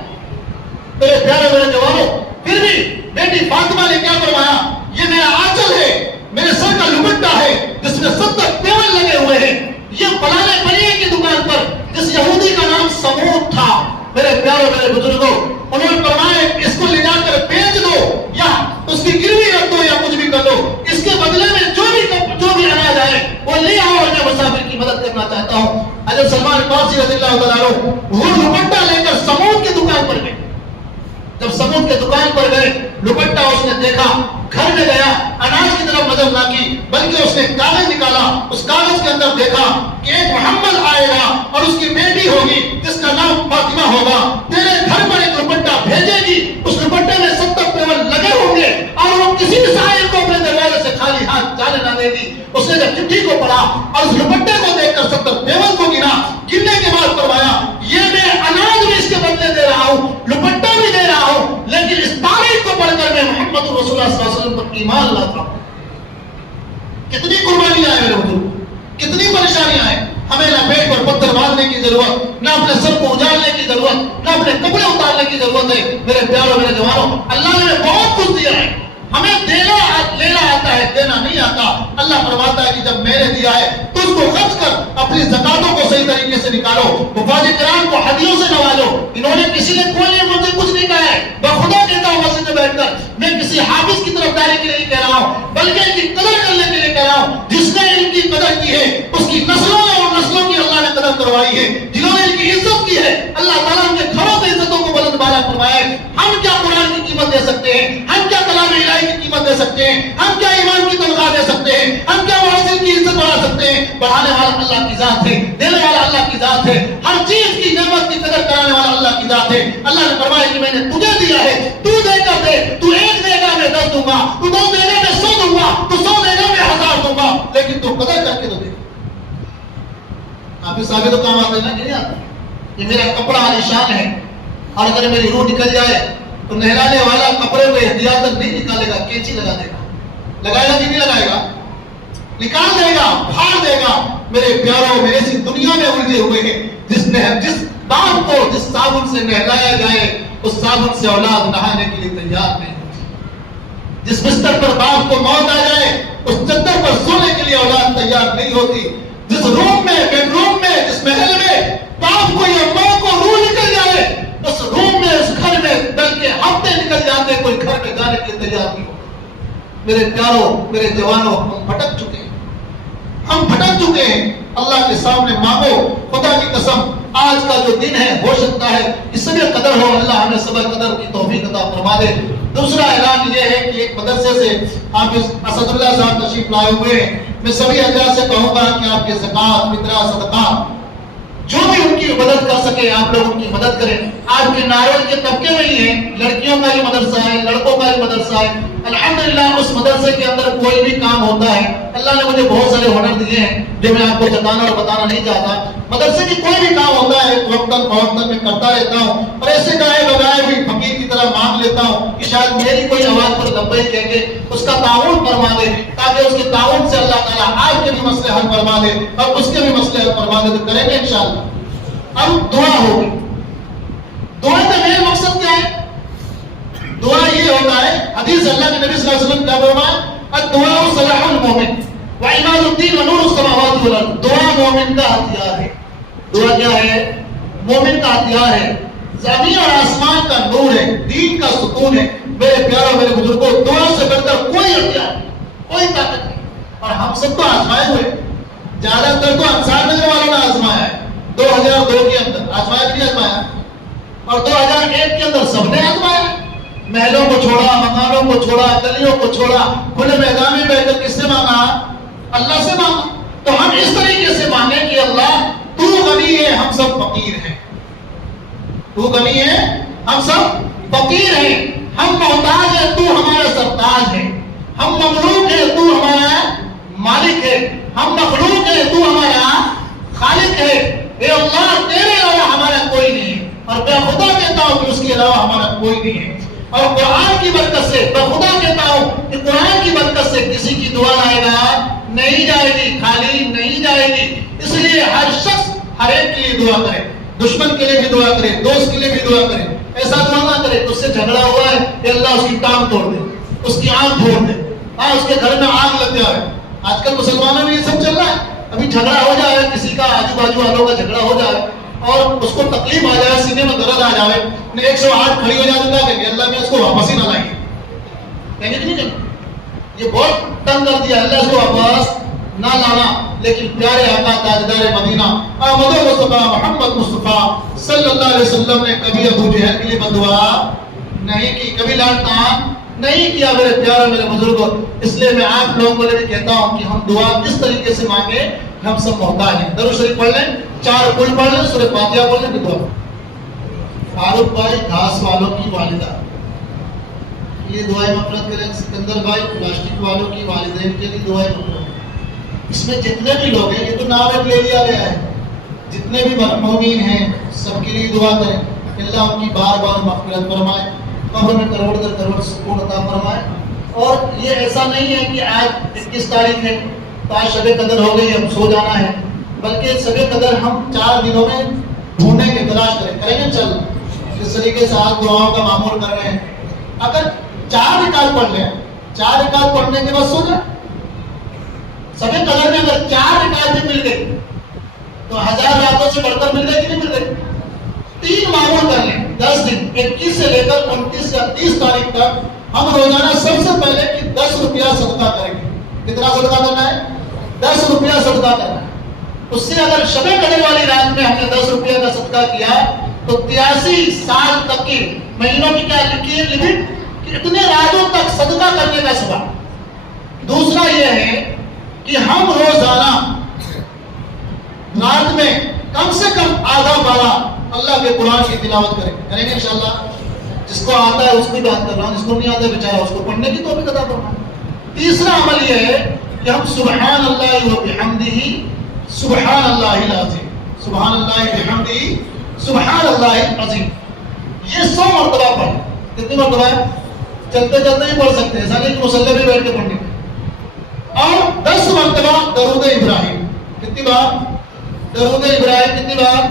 میرے پیارے میرے جوانوں، پھر بھی بیٹی فاطمہ نے کیا فرمایا یہ میرا آنچل ہے، میرے سر کا لپٹا ہے جس میں 70 پیول لگے ہوئے ہیں، یہ فلانے بنیے کی دکان پر جس یہودی کا نام سمود تھا۔ میرے پیارے میرے بزرگوں، انہوں نے فرمایا اس کو لے جا کر بیچ دو یا اس کی گروی رکھ دو یا کچھ بھی کر دو، اس کے بدلے میں جو بھی اناج آئے وہ لے آؤ اور میں مسافر کی مدد کرنا چاہتا ہوں۔ حضرت سلمان فارسی رضی اللہ تعالیٰ عنہ وہ لپٹا لے کر سمود کی دکان پر گئے۔ جب سمود کے دکان پر گئے، لپٹا اس نے دیکھا، گھر میں گیا، اناج کی طرف نظر نہ کی بلکہ اس نے کاغذ نکالا، اس کاغذ کے اندر دیکھا کہ ایک محمد آئے گا اور اس کی بیٹی ہوگی جس کا نام فاطمہ ہوگا، تیرے گھر پر ایک لپٹا بھیجے گی، اس لپٹے میں 70 پیول لگے ہوں گے اور وہ کسی بھی سائل کو اپنے دروازے سے خالی ہاتھ جانے نہ دے گی۔ اس نے جب چٹھی کو پڑھا اور اس لپٹے کو دیکھ کر 70 پیول کو گنا، گننے کے بعد فرمایا یہ میں اناج بھی اس کے بدلے دے رہا ہوں، لپٹا بھی دے رہا ہوں، لیکن اس تاریخ کو پڑھ کر میں محمد رسول اللہ صلی اللہ علیہ وسلم پر ایمان لاتا ہوں۔ کتنی قربانیاں ہیں میرے حضور، کتنی پریشانیاں ہیں۔ ہمیں نہ پیٹ پر پتھر باندھنے کی ضرورت، نہ اپنے سر کو اجاڑنے کی ضرورت، نہ اپنے کپڑے اتارنے کی ضرورت ہے۔ میرے پیاروں میرے جوانوں، اللہ نے بہت کچھ دیا ہے، ہمیں لینا آتا ہے، دینا نہیں آتا۔ اللہ فرماتا ہے کہ جب میں نے دیا ہے تو اس کو خرچ کر اپنی زکاتوں کو صحیح طریقے سے نکالو، حفاظ کرام کو ہدیوں سے نوازو۔ انہوں نے کسی نے کوئی مجھے کچھ نہیں کہا ہے، بخدا کہتا ہوں مسجد میں بیٹھ کر، میں کسی حافظ کی طرف داری کے لیے کہہ رہا ہوں بلکہ ان کی قدر کرنے کے لیے کہہ رہا ہوں۔ جس نے ان کی قدر کی ہے اس کی نسلوں اور نسلوں کی اللہ نے قدر کروائی ہے، جنہوں نے ان کی عزت کی ہے اللہ تعالیٰ ان کے گھروں سے عزتوں کو بلند بالا فرمایا ہے۔ ہم کیا قرآن کی قیمت دے سکتے ہیں، ہم کیا کلام الہی کی قیمت دے سکتے ہیں، ہم کیا ایمان کی تنخواہ دے سکتے ہیں، ہم کیا معاشرے کی عزت بڑھا سکتے ہیں؟ بڑھانے والا اللہ کی ذات ہے، دینے والا اللہ کی ذات ہے، ہر چیز کی نعمت کی قدر کرانے والا اللہ کی ذات ہے۔ اللہ نے فرمایا کہ میں نے تجھے دیا ہے، تو دے کر دے، تو 1 دے گا میں 10 دوں گا، تو 10 دے گا میں 100 آپ اس آگے تو کام آتے ہیں نا کہ نہیں آتے؟ یہ میرا کپڑا عالیشان ہے اور اگر میری روح نکل جائے تو نہلانے والا کپڑے کو احتیاط نہیں نکالے گا، کینچی لگا دے گا، لگائے گا کہ نہیں لگائے گا؟ نکال دے گا، پھاڑ دے گا۔ میرے پیاروں، میرے اسی دنیا میں الجھے ہوئے ہیں، جس باپ کو جس صابن سے نہلایا جائے اس صابن سے اولاد نہانے کے لیے تیار نہیں ہوتی، جس بستر پر باپ کو موت آ جائے اس چادر پر سونے کے لیے اولاد تیار نہیں ہوتی، جس روم میں، بیڈ روم میں، جس محل میں باپ کو یا ماں کو روح نکل جائے اس روم میں، اس گھر میں بلکہ ہفتے نکل جاتے کوئی گھر میں جانے کے لیے تیار نہیں ہوتا۔ میرے پیاروں، میرے جوانوں، ہم بھٹک چکے ہیں، ہم بھٹک چکے ہیں۔ اللہ کے سامنے مانگو، خدا کی قسم آج کا جو دن ہے ہو سکتا ہے اس میں قدر ہو، اللہ ہمیں صبر قدر کی توفیق عطا فرما دے۔ دوسرا اعلان یہ ہے کہ ایک مدرسے سے حافظ اسد اللہ صاحب تشریف لائے ہوئے ہیں۔ میں سبھی حضرات سے کہوں گا کہ آپ کے زکوٰۃ، فطرہ، صدقہ جو بھی ان کی مدد کر سکے آپ لوگ ان کی مدد کریں۔ آپ کے نارول کے طبقے میں ہی ہیں، لڑکیوں کا ہی مدرسہ ہے، لڑکوں کا ہی مدرسہ ہے۔ الحمدللہ اس مدرسے کے اندر کوئی بھی کام ہوتا ہے، اللہ نے مجھے بہت سارے ہنر دیے ہیں جو میں آپ کو جتانا اور بتانا نہیں چاہتا۔ مدرسے کی کوئی بھی کام ہوتا ہے وقتاً فوقتاً میں کرتا رہتا ہوں، اور ایسے گائے بگائے بھی فقیر کی طرح مانگ لیتا ہوں کہ شاید میری کوئی آواز پر لبیک کہہ کے اس کا تعاون فرما دے، تاکہ اس کے تعاون سے اللہ تعالیٰ آپ کے بھی مسئلے حل فرما دے اور اس کے بھی مسئلے حل فرما دے۔ تو کریں گے انشاءاللہ۔ اب دعا ہوگی۔ دعا کا میرا مقصد کیا ہے؟ دعا یہ ہوتا ہے، حدیث اللہ کے نبی صلی اللہ علیہ وسلم کیا فرمایا؟ الدعاء سلاح المومن وعماد الدین ونور السماوات والارض۔ دعا مومن کا ہتھیار ہے۔ دعا کیا ہے؟ مومن کا ہتھیار ہے، زمین اور آسمان کا نور ہے، دین کا سکون ہے۔ میرے پیاروں، میرے بزرگوں، دعا سے بڑھ کر کوئی ہتھیار نہیں، کوئی طاقت نہیں۔ اور ہم سب تو آزمائے ہوئے، زیادہ تر تو انصار نگر والوں نے آزمایا ہے۔ 2002 کے اندر آزمایا کہ نہیں آزمایا؟ اور 2001 کے اندر سب نے آزمایا۔ محلوں کو چھوڑا، مکانوں کو چھوڑا، گلیوں کو چھوڑا، کھلے میدان میں بیٹھ کر کس سے مانگا؟ اللہ سے مانگا۔ تو ہم اس طریقے سے مانگیں کہ اللہ تو غنی ہے، ہم سب فقیر ہیں، تو غنی ہے، ہم سب فقیر ہیں، ہم محتاج ہیں، تو ہمارا سرتاج ہے، ہم مملوک ہیں، تو ہمارا مالک ہے، ہم مخلوق ہیں، تو ہمارا خالق ہے۔ اے اللہ، تیرے علاوہ ہمارا کوئی نہیں ہے، اور میں خدا کہتا ہوں کہ اس کے علاوہ ہمارا کوئی نہیں ہے۔ اور قرآن کی برکت سے میں خدا کہتا ہوں کہ قرآن کی برکت سے کسی کی دعا لائے گا نہیں جائے گی، خالی نہیں جائے گی۔ اس لیے ہر شخص ہر ایک کے لیے دعا کرے، دشمن کے لیے بھی دعا کرے، دوست کے لیے بھی دعا کرے۔ ایسا دعا نہ کرے اس سے جھگڑا ہوا ہے کہ اللہ اس کی ٹانگ توڑ دے، اس کی آنکھ پھوڑ دے، اس کے گھر میں آگ لگ جائے۔ آج کل مسلمانوں میں یہ سب چل رہا ہے۔ ابھی جھگڑا ہو جائے، کسی کا آجو باجو والوں کا جھگڑا ہو جائے اور اس کو تکلیف آ جائے، سینے میں درد آ جائے، 108 کھڑی ہو جائے تو کیا کہیں گے؟ اللہ میں اس کو واپس ہی نہ لائیں گے، کہیں گے کہ نہیں کہیں گے؟ یہ بہت تنگ کر دیا، اللہ اس کو واپس نہ لانا۔ لیکن پیارے آقا تاجدار مدینہ احمد مصطفیٰ محمد مصطفیٰ صلی اللہ علیہ وسلم نے کبھی ابو جہل کے لیے بددعا نہیں کی، کبھی لانتان نہیں کیا۔ میرے پیارے، میرے بزرگوں، اس لیے میں آپ لوگوں کو بھی کہتا ہوں کہ ہم دعا کس طریقے سے مانگیں، ہم سب محتاج ہیں۔ درود شریف پڑھ لیں، 4 کل پڑھ لیں، سورہ فاتحہ پڑھ لیں، دعا۔ فاروق بھائی گھاس والوں کی والدہ، یہ دعائیں مغفرت کریں۔ سکندر بھائی پلاسٹک والوں کی والدین کے لیے دعائیں مغفرت۔ اس میں جتنے بھی لوگ ہیں، یہ تو نام ایک لے لیا گیا ہے، جتنے بھی مرحومین ہیں سب کے لیے دعا کریں کہ اللہ ان کی بار بار مغفرت فرمائے، قبر میں کروڑ در کروڑ سکون عطا فرمائے۔ اور یہ ایسا نہیں ہے کہ آج 21 تاریخ ہے تو آج شب قدر ہو گئی، اب سو جانا ہے، بلکہ شب قدر ہم 4 دنوں میں ڈھونڈیں گے، تلاش کریں گے۔ چل اس طریقے سے آج دعاؤں کا معمول کر رہے ہیں۔ اگر 4 رکعت پڑھ لیں، 4 رکعت پڑھنے کے بعد سو جائیں، شب قدر میں اگر 4 رکعت بھی مل گئی تو 1000 راتوں سے بڑھ کر مل گئی کہ نہیں مل گئی؟ 3 معمول کر لیں، 10 دن، 21 سے لے کر 29 یا 30 تاریخ تک ہم روزانہ سب سے پہلے کہ 10 روپیہ صدقہ کریں گے۔ کتنا صدقہ کرنا ہے؟ 10 روپیہ صدقہ کرنا ہے۔ اس سے اگر شب قدر والی رات میں ہم نے 10 روپیہ کا صدقہ کیا تو 83 سال تک کی مہینوں کی کیا لکھی ہے لمٹ کہ اتنے راتوں تک صدقہ کرنے کا ثواب۔ دوسرا یہ ہے کہ ہم روزانہ رات میں کم سے کم آدھا پارہ اللہ کے قرآن کی تلاوت کریں گے انشاءاللہ۔ جس کو آتا ہے اس کی بات کر رہا ہوں، جس کو نہیں آتا ہے بیچارہ اس کو پڑھنے کی توفیق عطا فرمائے۔ تیسرا عمل یہ ہے کہ ہم سبحان اللہ و بحمدہ سبحان اللہ العظیم سبحان اللہ بحمدہ سبحان اللہ العظیم، یہ 100 مرتبہ پڑھ. کتنی مرتبہ ہے؟ چلتے چلتے ہی پڑھ سکتے ہیں، ایسا نہیں کہ مصلی پہ بیٹھ کے پڑھنے. اور 10 مرتبہ درود ابراہیم. کتنی بار درود ابراہیم؟ کتنی بار؟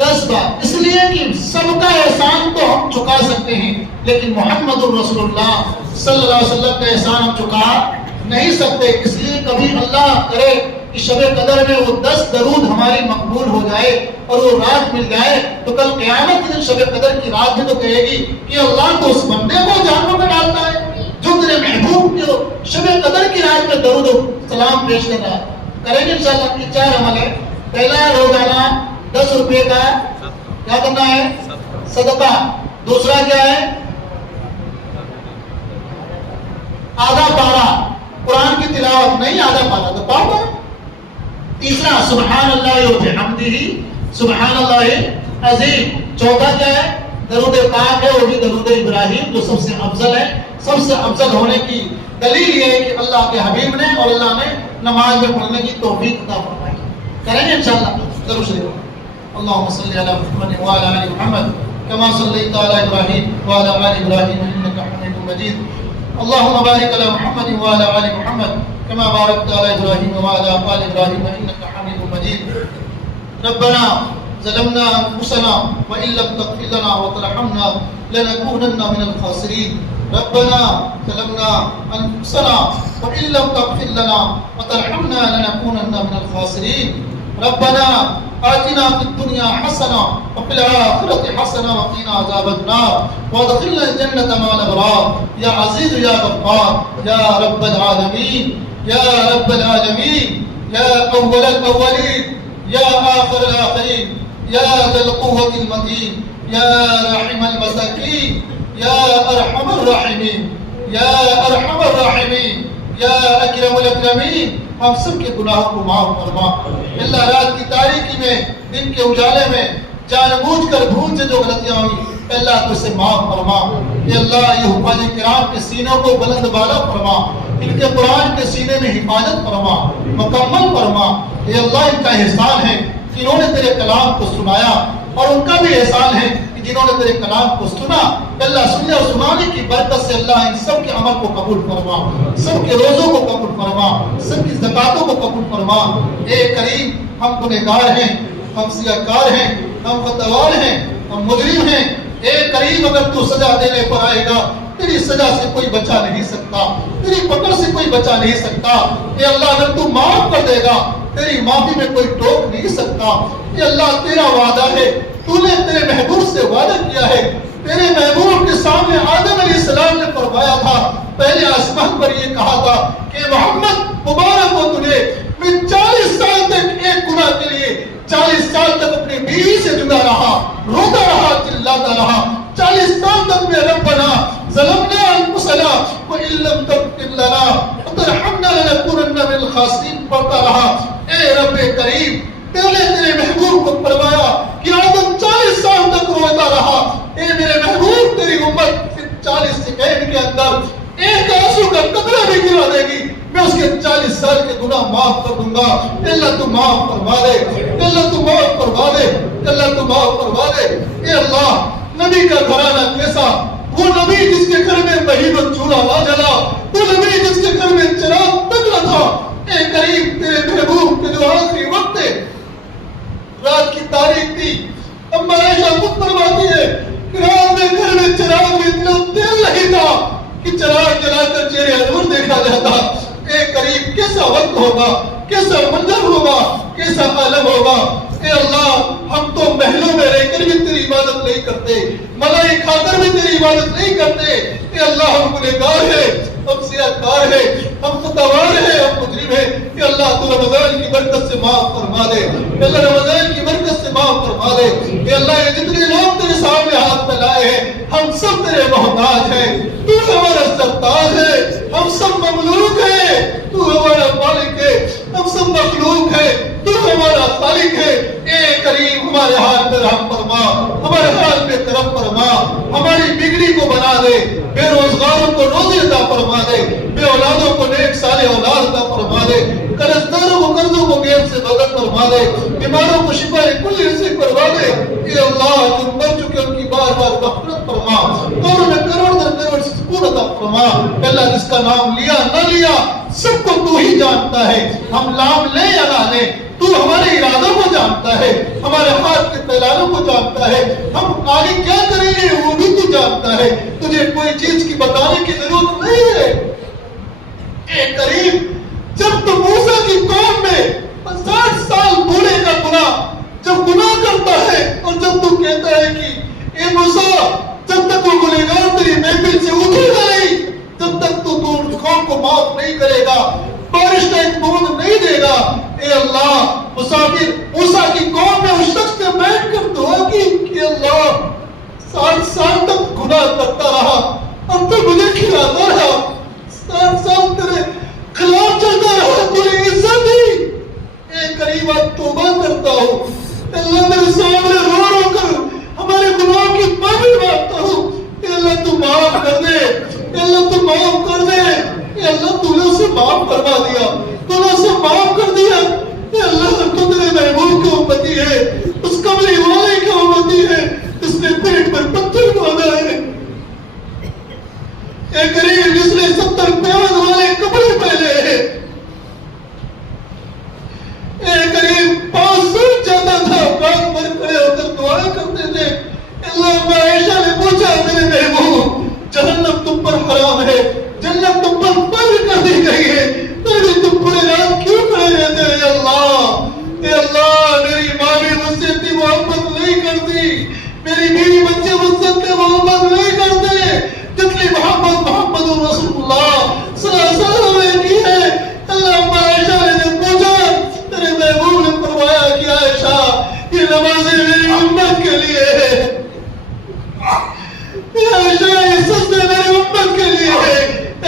10 بار. اس لیے کہ سب کا احسان تو ہم چکا سکتے ہیں، لیکن محمد الرسول اللہ صلی اللہ علیہ وسلم کا احسان ہم چکا نہیں سکتے. اس لیے کبھی اللہ کرے کہ شب قدر میں وہ 10 درود ہماری مقبول ہو جائے اور وہ رات مل جائے، تو کل قیامت کے دن شب قدر کی رات میں تو کہے گی کہ اللہ تو اس بندے کو جہنم میں ڈالتا ہے جو تیرے محبوب کو شب قدر کی رات میں درود و سلام پیش کر رہا ہے. کریں گے انشاءاللہ. یہ 4 عمل ہے. پہلا روزانہ 10 روپے کا کیا کرنا ہے؟ صدقہ. دوسرا کیا ہے؟ آدھا پارا قرآن کی تلاوت. نہیں آدھا پارا تو پاؤ. تیسرا سبحان اللہ و بحمدہ سبحان اللہ عظیم. چوتھا کیا ہے؟ درود پاک ہے، وہ بھی درود ابراہیم جو سب سے افضل ہے. سب سے افضل ہونے کی دلیل یہ ہے کہ اللہ کے حبیب نے اور اللہ نے نماز میں پڑھنے کی توفیق عطا فرمائی. کریں گے انشاءاللہ. ضرور شریف. اللہم صلی علی محمد وعلی آل محمد کما صلیت علی ابراہیم وعلی آل ابراہیم انک حمید مجید. اللہم بارک علی محمد وعلی آل محمد كما باركت على إبراهيم وعلى آل إبراهيم إنك حميد مجيد. ربنا ظلمنا أنفسنا وإن لم تغفر لنا وترحمنا لنكونن من الخاسرين. ربنا ظلمنا أنفسنا وإن لم تغفر لنا وترحمنا لنكونن من الخاسرين. ربنا آتنا في الدنيا حسنة وفي الآخرة حسنة وقنا عذاب النار وادخلنا الجنة مع الأبرار يا عزيز يا غفار يا رب العالمين يا رب العالمين يا أول الأولين يا آخر الآخرين يا ذا القوة المتين يا رحم المساكين يا أرحم الراحمين يا أرحم الراحمين یا اکرم الاکرمین. ہم سب کے گناہوں کو معاف فرما. اللہ رات کی تاریکی میں دن کے اجالے میں جان بوجھ کر بھول سے جو غلطیاں ہوئی اللہ تو اسے معاف فرما. اے اللہ یہ حفاظ کرام کے سینوں کو بلند بالا فرما. ان کے قرآن کے سینے میں حفاظت فرما، مکمل فرما. اے اللہ ان کا احسان ہے کہ انہوں نے تیرے کلام کو سنایا، اور ان کا بھی احسان ہے کہ جنہوں نے تیرے کلام کو سنا. اللہ سننے اور سنانے کی برکت سے اللہ ان سب کے عمل کو قبول فرما، سب کے روزوں کو قبول فرما، سب کی زکاتوں کو قبول فرما. اے کریم ہم گنہگار ہیں، ہم سیاہکار ہیں، ہم خطاوار ہیں، ہم مجرم ہیں. اے کریم اگر تو سزا دینے پر آئے گا تیری سزا سے کوئی بچا نہیں سکتا، تیری پکڑ سے کوئی بچا نہیں سکتا. اے اللہ اگر تو معاف کر دے گا تیری معافی میں کوئی ٹوک نہیں سکتا. اے اللہ تیرا وعدہ ہے، تو نے تیرے محبوب سے وعدہ کیا ہے. تیرے محبوب کے سامنے آدم علیہ السلام نے فرمایا تھا، پہلے آسمان پر یہ کہا تھا کہ محمد مبارک ہو تجھے، میں 40 سال تک ایک گناہ کے لیے 40 سال تک اپنی بیوی سے جدا رہا، روتا رہا، چلاتا رہا. 40 سال تک میں ربنا ظلمنا انفسنا وان لم تغفر لنا وترحمنا لنكونن من الخاسرین پڑھتا رہا. اے رب کریم پہلے تیرے محبوب کو فرمایا کہ آدم 40 سال تک روتا رہا. اے میرے محبوب تیری امت 40 سیکنڈ کے اندر ایک آنسو کا قطرہ بھی گرا دے گی، میں اس کے 40 سال کے گناہ معاف کر دوں گا. اللہ تو معاف فرما دے، اللہ تو معاف فرما دے، اللہ تو معاف فرما دے. اے اللہ نبی کا گھرانہ کیسا، وہ نبی جس کے گھر میں مہین و چولہا نہ جلا، وہ نبی جس کے گھر میں چراغ تک نہ تھا. اے کریم تیرے محبوب کے جو آخری وقت ہے، رات کی تاریخ تھی، اما عائشہ خود فرماتی ہے کہ رات میں گھر میں چراغ میں اتنا تیل نہیں تھا کہ چراغ جلا کر چہرے حضور دیکھا جاتا. اے کریم کیسا وقت ہوگا، کیسا منظر ہوگا، کیسا عالم ہوگا. اے اللہ ہم تو محلوں میں رہ کر بھی تیری عبادت نہیں کرتے، ملائی کھا کر بھی تیری عبادت نہیں کرتے. اے اللہ ہم گنہگار ہیں، ہم سیاہکار ہیں، ہم خطاوار ہیں، ہم مجرم ہیں. کہ اللہ تو رمضان کی برکت سے معاف فرما دے، کہ اللہ رمضان کی برکت سے معاف فرما دے. کہ اللہ یہ جتنے لوگ تیرے سامنے ہاتھ پھیلائے ہیں ہم سب تیرے محتاج ہیں. تو ہمارا سرتاج ہے، ہم سب مملوک ہیں. تو ہمارا مالک ہے، ہم سب مخلوق ہیں. تو ہمارا خالق ہے. اے کریم ہمارے حال پہ رحم فرما، ہمارے حال پہ کرم فرما. ہماری بگڑی کو بنا دے، بے روزگاروں کو روزی عطا فرما دے، بے اولادوں کو نیک صالح اولاد عطا فرما دے، قرضداروں کو قرضوں کو غیب سے مدد فرما فرما دے، بیماروں کو شفا کل سے کروا دے، اے اللہ جو مر چکے ان کی بار بار مغفرت فرما، قبر میں کروڑ در کروڑ سکون عطا فرما۔ اللہ جس کا نام لیا نہ لیا سب کو تو ہی جانتا ہے، ہم نام لیں یا نہ لیں تو ہمارے ارادوں کو جانتا ہے، ہمارے ہاتھ کے پھیلانوں کو جانتا ہے، ہم آگے کیا کریں گے وہ بھی تو جانتا ہے، تجھے کوئی چیز کی بتانے کی ضرورت نہیں ہے۔ اے کریم، جب تو موسیٰ کی قوم میں 60 سال بوڑھے کا گناہ جب گناہ کرتا ہے اور جب تو کہتا ہے کہ اے موسیٰ جب تک وہ گنہگار تیری محفل سے اٹھے گا نہیں، جب تک تو اس قوم کو معاف نہیں کرے گا، بارش کا ایک بوند نہیں دے گا۔ اے اللہ، مسافر موسیٰ کی قوم میں اس شخص نے بیٹھ کر دعا کی کہ اللہ 60 سال تک گناہ کرتا رہا اور تو مجھے کھلاتا رہا، 60 سال تیرے خلاف چلتا رہا، تو نے عزت دی۔ اے کریم اب توبہ کرتا ہوں، اللہ میرے سامنے رو رو کر ہمارے گناہ کی معافی مانگتا ہوں، اے اللہ تو معاف کر دے، اے اللہ تو معاف کر دے، اے اللہ تو نے اسے معاف فرما دیا، تو نے اسے معاف کر دیا۔ اے اللہ تو تیرے محبوب کی امتی ہے، اس کملی والے کی امتی ہے، اس نے پیٹ پر پتھر باندھا ہے۔ اے کریم جس نے 70 پیوند والے کپڑے پہنے ہیں، اے کریم 5 سوٹ جاتا تھا، رات بھر کھڑے ہو کر دعائیں کرتے تھے۔ اللہ میں عائشہ نے پوچھا میرے محبوب جہنم تم پر حرام ہے، جنت تم پر بند کر دی گئی ہے، تو تم پورے رات کیوں کھڑے رہتے ہیں؟ اے اللہ میری ماں بھی مجھ سے اتنی محبت نہیں کرتی، میری بیوی بچے مجھ سے اتنی محبت نہیں کرتے جتنی محبت محمد رسول اللہ صلی اللہ علیہ وسلم نے کی ہے۔ اللہ عائشہ نے جب پوچھا تیرے محبوب نے فرمایا کہ عائشہ یہ نمازیں میری امت کے لیے ہے، عائشہ یہ سجدے میری امت کے لیے ہے۔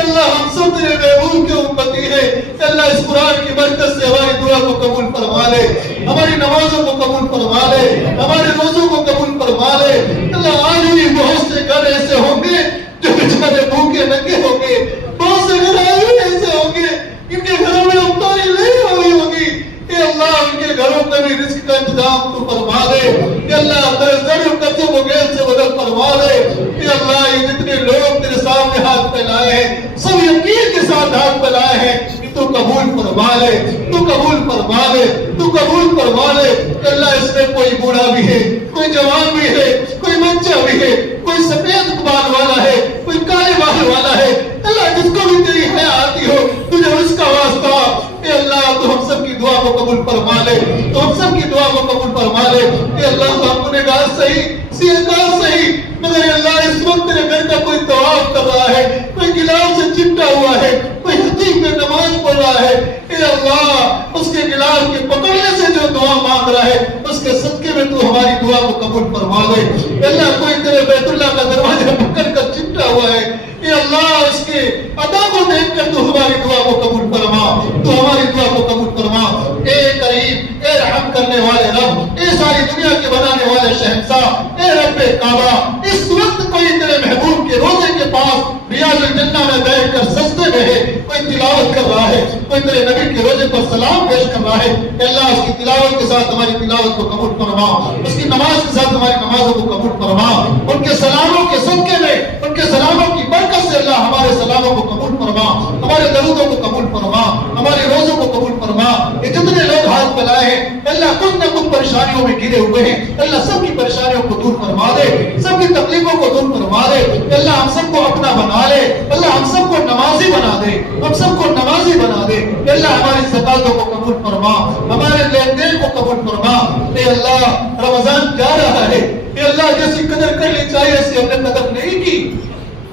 اللہ ہم سب تیرے محبوب کے امتی ہیں، اللہ اس قرآن کی برکت سے ہماری دعا کو قبول فرما لے، ہماری نمازوں کو قبول فرما لے، ہمارے روزوں کو قبول فرما لے۔ اللہ آج بھی بہت سے گھر ایسے ہوں گے جو بیچارے بھوکے ننگے ہوں گے، بہت سے گھر ایسے ہوں گے ان کے گھروں میں افطاری نہیں ہوئی ہوگی۔ اے اللہ ان کے گھروں میں بھی رزق کا انتظام تو فرما دے، اے اللہ ضرور قرضوں کو غیر سے بدل فرما دے۔ اے اللہ یہ جتنے لوگ تیرے سامنے ہاتھ پھیلائے ہیں سب یقین کے ساتھ ہاتھ پھیلائے ہیں کہ تو قبول فرما لے، تو قبول فرما لے، تو قبول فرما لے۔ اللہ اس میں کوئی بوڑھا بھی ہے، کوئی جوان بھی ہے، کوئی بچہ بھی ہے، کوئی سفید بال والا ہے، کوئی کالے بال والا ہے، اللہ جس کو بھی تیری حیا آتی ہو تجھے اس کا واسطہ، اے اللہ تو ہم سب کی دعا کو قبول فرما لے، تو ہم سب کی دعا کو قبول فرما لے۔ اے اللہ تو ہم گنہگار صحیح سیاکار صحیح، مگر اے اللہ اس وقت تیرے گھر کا کوئی طواف کر رہا ہے، کوئی گلاف سے چمٹا ہوا ہے، کوئی حتیم میں نماز پڑھ رہا ہے، اے اللہ اس کے گلاف کے پکڑنے سے جو دعا مانگ رہا ہے اس کے صدقے میں تو ہماری دعا کو قبول فرما دے۔ اے اللہ کوئی تیرے بیت اللہ کا دروازہ پکڑ کر چمٹا ہوا ہے، اے اللہ اس کے ادا کو دیکھ کر تو ہماری دعا کو قبول فرما، تو ہماری دعا کو قبول فرما۔ اے کریم، اے رحم کرنے والے رب، اے ساری دنیا کے بنانے والے شہنشاہ، اے رب کعبہ، اس وقت کوئی تیرے محبوب کے روزے کے پاس ریاض الجنہ میں بیٹھ کر سجدے میں ہے، کوئی تلاوت کر رہا ہے، کوئی تیرے نبی کے روزے پر سلام پیش کر رہا ہے، اے اللہ اس کی تلاوت کے ساتھ ہماری تلاوت کو قبول فرما، اس کی نماز کے ساتھ ہماری نمازوں کو قبول فرما، ان کے سلاموں کے صدقے میں ان کے سلاموں کی برکت سے اللہ ہمارے سلاموں کو قبول فرما، ہمارے درودوں کو قبول فرما، ہمارے روزوں کو قبول فرما۔ یہ جتنے لوگ ہاتھ پھیلائے ہیں اللہ کچھ نہ کچھ پریشانیوں میں گھرے ہوئے ہیں، اللہ سب کی پریشانیوں کو دور فرما دے، سب کی تکلیفوں کو دور فرما دے، اللہ ہم سب کو اپنا بنا لے، اللہ ہم سب کو نمازی بنا دے، ہم سب کو نمازی بنا دے، اللہ ہماری زکاتوں کو قبول فرما، ہمارے لین دین کو قبول فرما۔ اے اللہ رمضان جا رہا ہے، اے اللہ جیسی قدر کرنی چاہیے ایسی ہم نے قدر نہیں کی،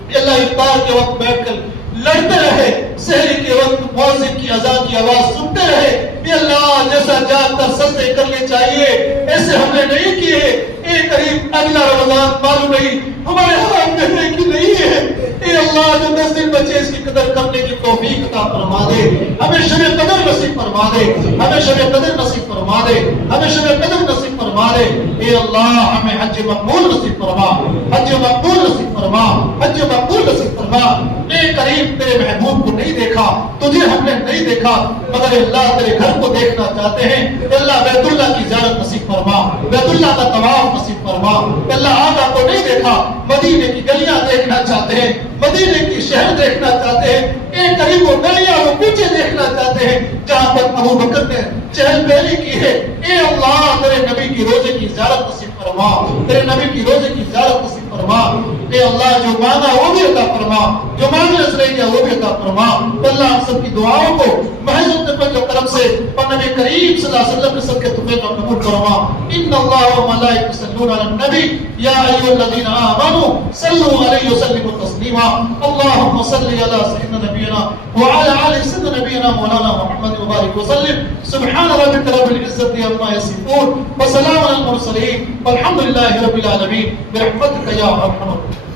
اے اللہ افطار کے وقت بیٹھ کر لڑتے رہے، سحری کے وقت مؤذن کی اذان کی آواز سنتے رہے، اے اللہ جیسا جاگ کر سجدے کرنے چاہیے ایسے ہم نے نہیں کیے۔ اے کریم اگلا رمضان معلوم نہیں ہمارے ہاتھ میں ہے کہ نہیں ہے، اے اللہ جو 10 دن بچے اس کی قدر کرنے کی توفیق عطا فرما دے، ہمیں شب قدر نصیب فرما دے، ہمیں شب قدر نصیب فرما دے، ہمیں شب قدر نصیب فرما فرما لے. اے اللہ ہمیں حج مقبول نصیب فرما, حج مقبول نصیب فرما, حج مقبول نصیب فرما. اے کریم تیرے محبوب کو نہیں دیکھا, تجھے ہم نے نہیں دیکھا, مگر اللہ تیرے گھر کو دیکھنا چاہتے ہیں. اللہ بیت اللہ کی زیارت نصیب فرما, بیت اللہ کا طواف نصیب فرما. اللہ آقا کو نہیں دیکھا, مدینے کی گلیاں دیکھنا چاہتے ہیں, مدینے کی شہر دیکھنا چاہتے ہیں. ایک قریب و گلیاں وہ پیچھے دیکھنا چاہتے ہیں جہاں پر ابو بکر نے چہل پہلی کی ہے. اے اللہ تیرے نبی کی روزے کی زیارت نصیب فرما, تیرے نبی کی روزے کی زیارت نصیب فرما. اے اللہ جو مانگا وہ بھی عطا فرما, جو مانگنے سے رہ گیا وہ بھی عطا فرما. اللہ ہم سب کی دعاؤں کو محض اپنے فضل و کرم سے اور نبی کریم صلی اللہ علیہ وسلم کے صدقے توفیق اور قبول فرما. ان اللہ و ملائکۃ یصلون علی النبی یا ایھا الذین آمنوا صلوا علیہ وسلموا تسلیما. اللهم صل علی سیدنا نبینا وعلى آل سيدنا نبينا مولانا محمد وبارك وسلم. سبحان ربك رب العزة عما يصفون وسلام على المرسلين والحمد لله رب العالمين برحمتك يا ارحم الراحمين.